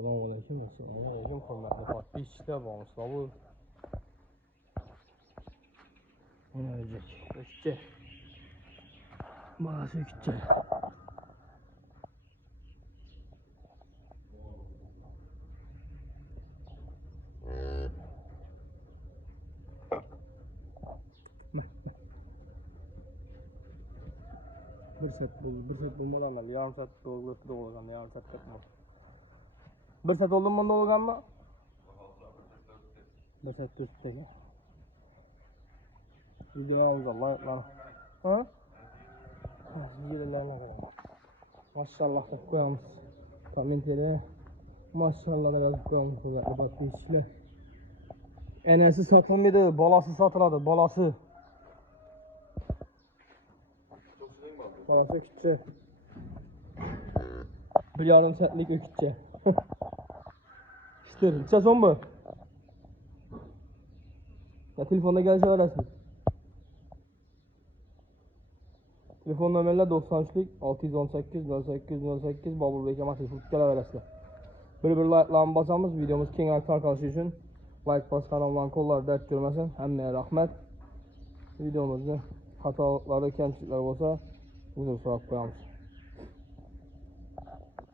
Assalamualaikum. Assalamualaikum. Hurmatli podpischilar, bonuslar. Mana o'jak. O'tcha. Mana o'tcha. Bir set bulmadı ama yarım saat doğrultu olgan, yarım saat katma. Bir set oldu mu olgan mı? Bir set üstteki. Video alacağız like. Ha? Yerlerine kadar. Maşallah da koyalım. Komentere. Maşallah da yazıp koyalım. Bak bu işler. Enesi satılmıyordu, balası satıladı, balası. Balası küçük. Bir yarım saatlik ökütçe. İşte, içe son bu. Ya telefonda gelse arasın. Telefon numarlar 93'lik 618 08 08 Babur Bey Kemal telefon arasında. Bir like'larını basamız, videomuz keng arkadaşı için. Like bas, kanaldan kollar dert görmesin. Həmmeye rahmet. Videomuzda hatalıkları, kemçilikler olsa uzun sorak koyalım.